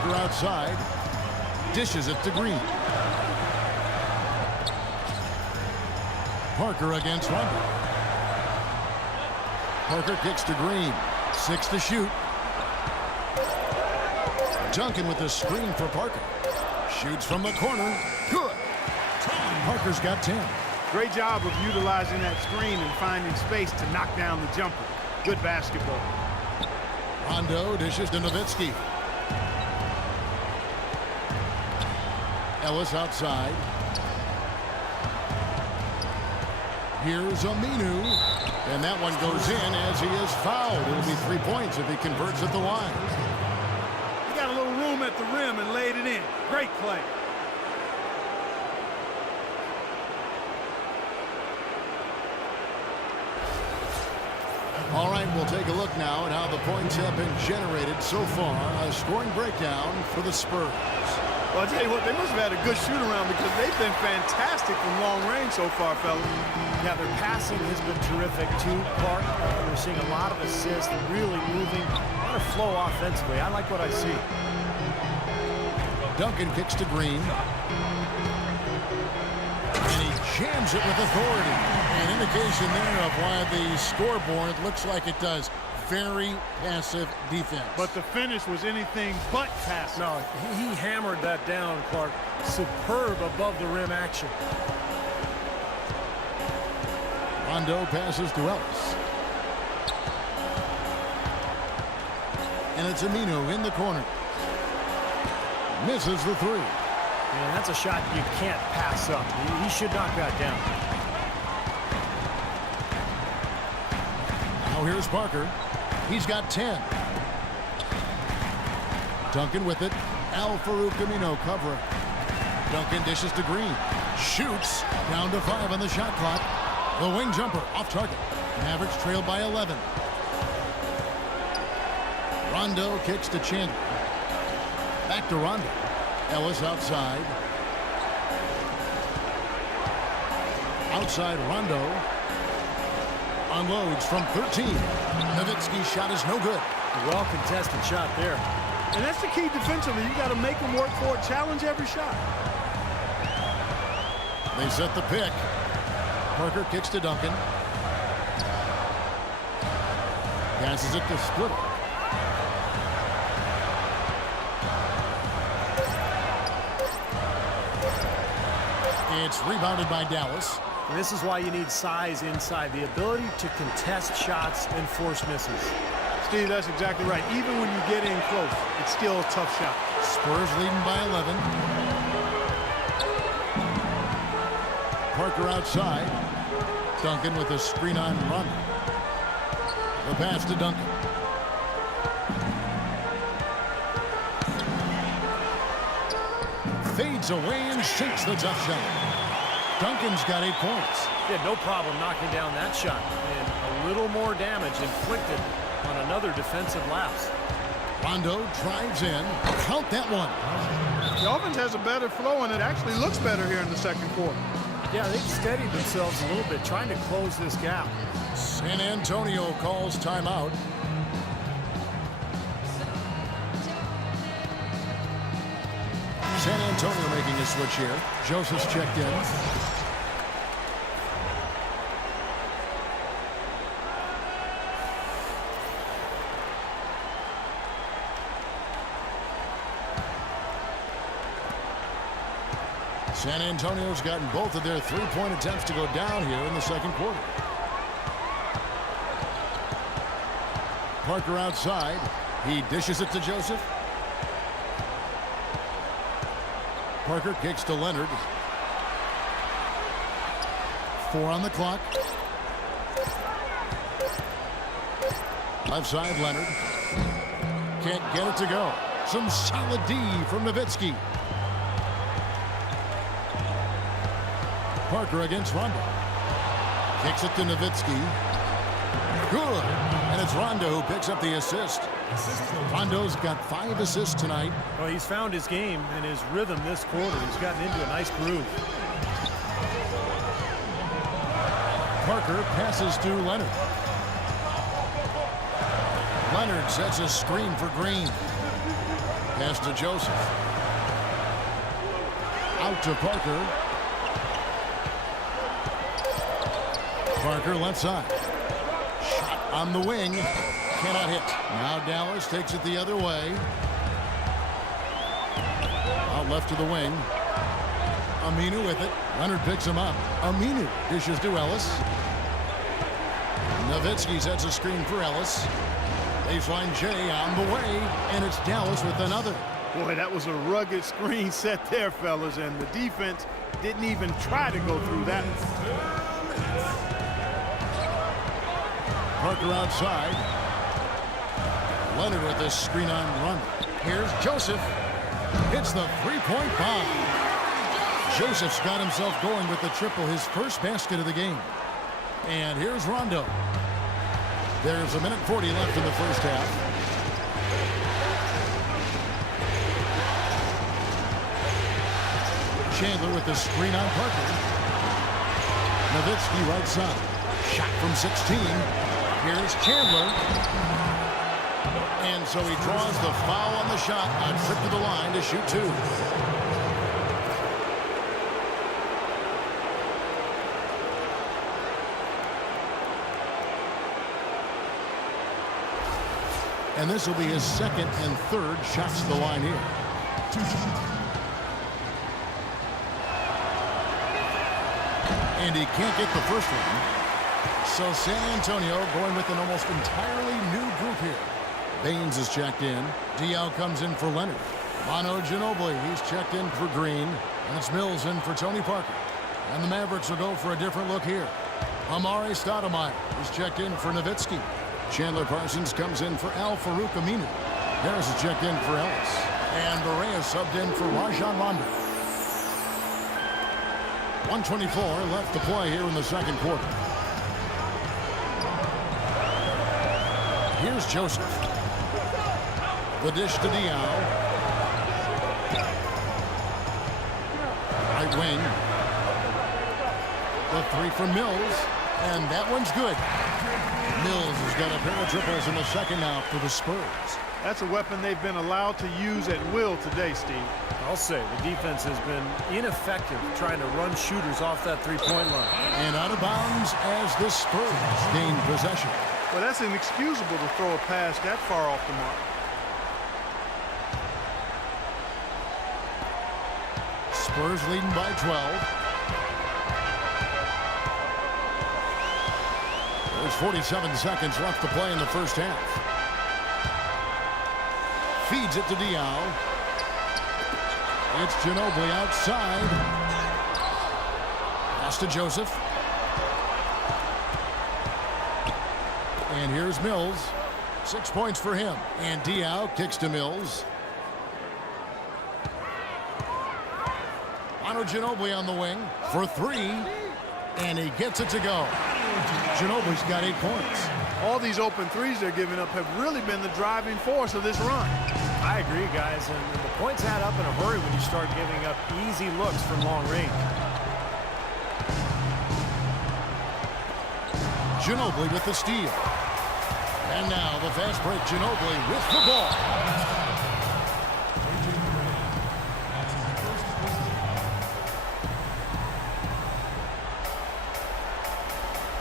Parker outside. Dishes it to Green. Parker against Rondo. Parker kicks to Green. 6 to shoot. Duncan with the screen for Parker. Shoots from the corner. Good. Parker's got 10. Great job of utilizing that screen and finding space to knock down the jumper. Good basketball. Rondo dishes to Nowitzki. Ellis outside. Here's Aminu. And that one goes in as he is fouled. It'll be 3 points if he converts at the line. He got a little room at the rim and laid it in. Great play. All right, we'll take a look now at how the points have been generated so far. A scoring breakdown for the Spurs. Well, I'll tell you what, they must have had a good shoot-around because they've been fantastic from long range so far, fellas. Yeah, their passing has been terrific, too, Clark. We're seeing a lot of assists, really moving, a lot of flow offensively. I like what I see. Duncan kicks to Green. And he jams it with authority. An indication there of why the scoreboard looks like it does. Very passive defense. But the finish was anything but passive. No, he hammered that down, Clark. Superb above the rim action. Rondo passes to Ellis. And it's Aminu in the corner. Misses the three. And that's a shot you can't pass up. He should knock that down. Now here's Parker. He's got 10. Duncan with it. Al-Farouq Aminu covering. Duncan dishes to Green. Shoots. Down to 5 on the shot clock. The wing jumper off target. Mavericks trail by 11. Rondo kicks to Chandler. Back to Rondo. Ellis outside. Outside Rondo. Unloads from 13. Nowitzki's shot is no good. Well contested shot there. And that's the key defensively. You got to make them work for it. Challenge every shot. They set the pick. Parker kicks to Duncan. Passes it to Splitter. It's rebounded by Dallas. And this is why you need size inside, the ability to contest shots and force misses. Steve, that's exactly right. Even when you get in close, it's still a tough shot. Spurs leading by 11. Parker outside. Duncan with a screen on run. The pass to Duncan. Fades away and sinks the tough shot. Duncan's got 8 points. He had no problem knocking down that shot. And a little more damage inflicted on another defensive lapse. Rondo drives in. Count that one. The offense has a better flow, and it actually looks better here in the second quarter. Yeah, they've steadied themselves a little bit, trying to close this gap. San Antonio calls timeout. San Antonio making a switch here. Joseph's checked in. San Antonio's gotten both of their three-point attempts to go down here in the second quarter. Parker outside. He dishes it to Joseph. Parker kicks to Leonard. 4 on the clock. Left side, Leonard. Can't get it to go. Some solid D from Nowitzki. Parker against Rondo. Kicks it to Nowitzki. Good. And it's Rondo who picks up the assist. Rondo's got 5 assists tonight. Well, he's found his game and his rhythm this quarter. He's gotten into a nice groove. Parker passes to Leonard. Leonard sets a screen for Green. Pass to Joseph. Out to Parker. Parker left side. Shot on the wing. Cannot hit. Now Dallas takes it the other way. Out left to the wing. Aminu with it. Leonard picks him up. Aminu dishes to Ellis. Nowitzki sets a screen for Ellis. Baseline J on the way, and it's Dallas with another. Boy, that was a rugged screen set there, fellas, and the defense didn't even try to go through that. Parker outside. Leonard with this screen on run. Here's Joseph. Hits the three-point bomb. Joseph's got himself going with the triple, his first basket of the game. And here's Rondo. There's a minute 40 left in the first half. Chandler with the screen on Parker. Nowitzki right side. Shot from 16. Here's Chandler. And so he draws the foul on the shot on trip to the line to shoot two. And this will be his second and third shots to the line here. And he can't get the first one. So San Antonio going with an almost entirely new group here. Baines is checked in. Diaw comes in for Leonard. Manu Ginobili, he's checked in for Green. And it's Mills in for Tony Parker. And the Mavericks will go for a different look here. Amari Stoudemire is checked in for Nowitzki. Chandler Parsons comes in for Al-Farouq Aminu. Harris is checked in for Ellis. And Barea subbed in for Rajon Rondo. 1:24 left to play here in the second quarter. Here's Joseph. The dish to Diaw. Right wing. The three from Mills. And that one's good. Mills has got a pair of triples in the second half for the Spurs. That's a weapon they've been allowed to use at will today, Steve. I'll say the defense has been ineffective trying to run shooters off that three-point line. And out of bounds as the Spurs gain possession. Well, that's inexcusable to throw a pass that far off the mark. Spurs leading by 12. There's 47 seconds left to play in the first half. Feeds it to Diaw. It's Ginobili outside. Pass to Joseph. And here's Mills. 6 points for him. And Diaw kicks to Mills. Manu Ginobili on the wing for three. And he gets it to go. Ginobili's got 8 points. All these open threes they're giving up have really been the driving force of this run. I agree, guys, and the points add up in a hurry when you start giving up easy looks from long range. Ginobili with the steal. And now the fast break, Ginobili with the ball.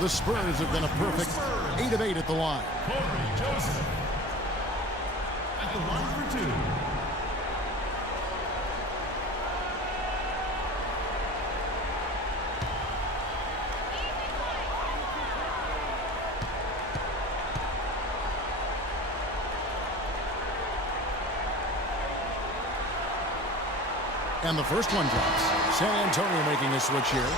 The Spurs have been a perfect 8 of 8 at the line. Joseph at the line for two. And the first one drops. San Antonio making a switch here.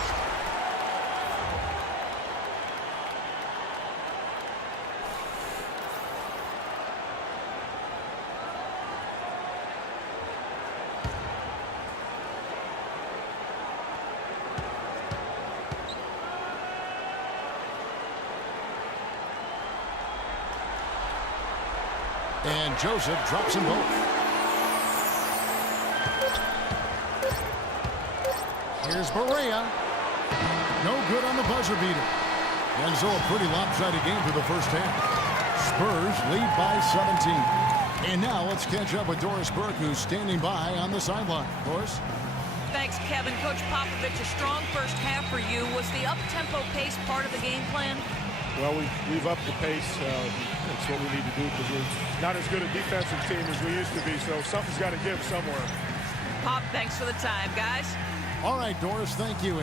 And Joseph drops them both. Here's Barea. No good on the buzzer beater. And so a pretty lopsided game for the first half. Spurs lead by 17. And now let's catch up with Doris Burke, who's standing by on the sideline. Doris? Thanks, Kevin. Coach Popovich, a strong first half for you. Was the up-tempo pace part of the game plan? Well, we've upped the pace. That's what we need to do because we're not as good a defensive team as we used to be, so something's got to give somewhere. Pop, thanks for the time, guys. All right, Doris, thank you.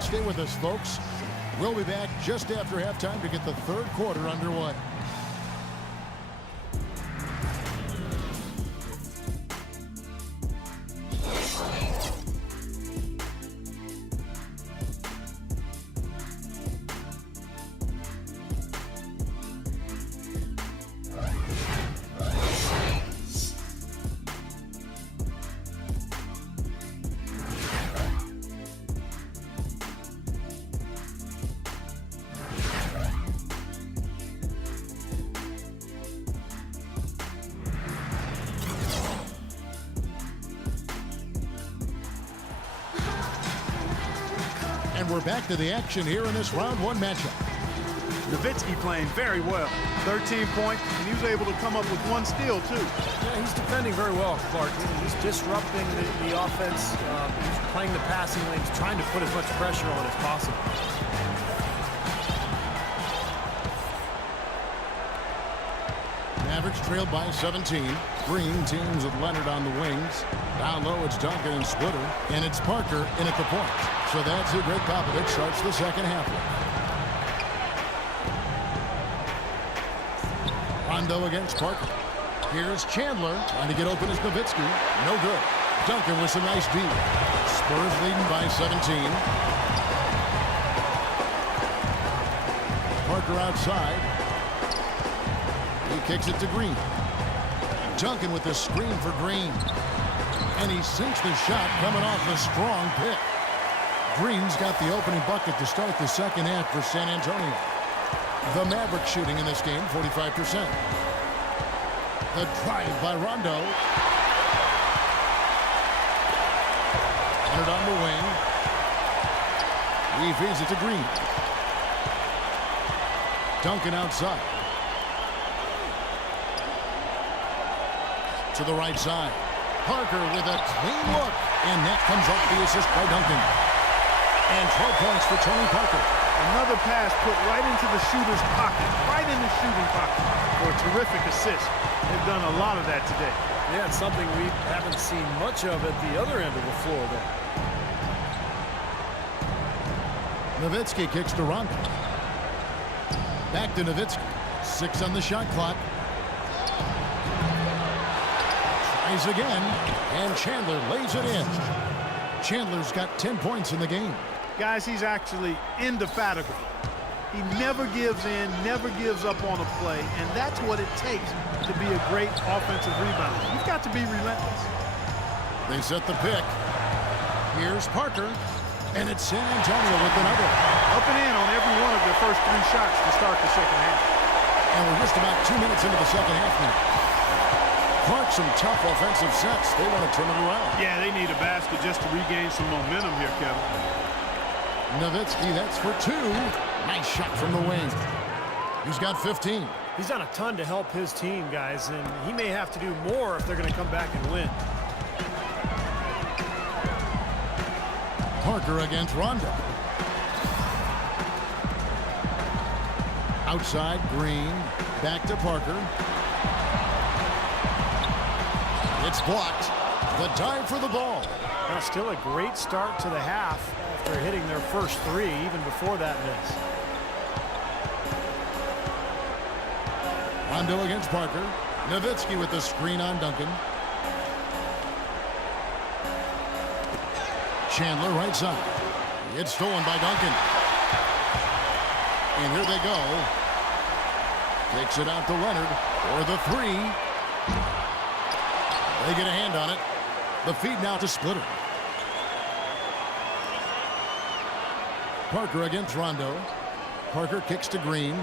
Stay with us, folks. We'll be back just after halftime to get the third quarter underway. And we're back to the action here in this round one matchup. Nowitzki playing very well. 13 points, and he was able to come up with one steal, too. Yeah, he's defending very well, Clark. He's disrupting the offense. He's playing the passing lanes, trying to put as much pressure on as possible. Mavericks trailed by 17. Green teams with Leonard on the wings. Down low, it's Duncan and Splitter. And it's Parker in at the point. So that's who Greg Popovich starts the second half with. Rondo against Parker. Here's Chandler trying to get open as Nowitzki. No good. Duncan with some nice D. Spurs leading by 17. Parker outside. He kicks it to Green. Duncan with the screen for Green. And he sinks the shot coming off a strong pick. Green's got the opening bucket to start the second half for San Antonio. The Mavericks shooting in this game, 45%. The drive by Rondo. Leonard on the wing. He feeds it to Green. Duncan outside. To the right side. Parker with a clean look. And that comes off the assist by Duncan. And 12 points for Tony Parker. Another pass put right into the shooter's pocket, right in the shooting pocket for a terrific assist. They've done a lot of that today. Yeah, it's something we haven't seen much of at the other end of the floor there. Nowitzki kicks to Rondo. Back to Nowitzki. 6 on the shot clock. Tries again, and Chandler lays it in. Chandler's got 10 points in the game. Guys, he's actually indefatigable. He never gives in, never gives up on a play, and that's what it takes to be a great offensive rebounder. You've got to be relentless. They set the pick. Here's Parker, and it's San Antonio with another. Up and in on every one of their first 3 shots to start the second half. And we're just about 2 minutes into the second half now. Clark, some tough offensive sets. They want to turn it around. Yeah, they need a basket just to regain some momentum here, Kevin. Nowitzki, that's for 2. Nice shot from the wing. He's got 15. He's done a ton to help his team, guys, and he may have to do more if they're going to come back and win. Parker against Rondo. Outside, Green. Back to Parker. It's blocked. The dive for the ball. Now, still a great start to the half after hitting their first 3, even before that miss. Rondo against Parker. Nowitzki with the screen on Duncan. Chandler right side. It's stolen by Duncan. And here they go. Takes it out to Leonard for the 3. They get a hand on it. The feed now to Splitter. Parker against Rondo. Parker kicks to Green.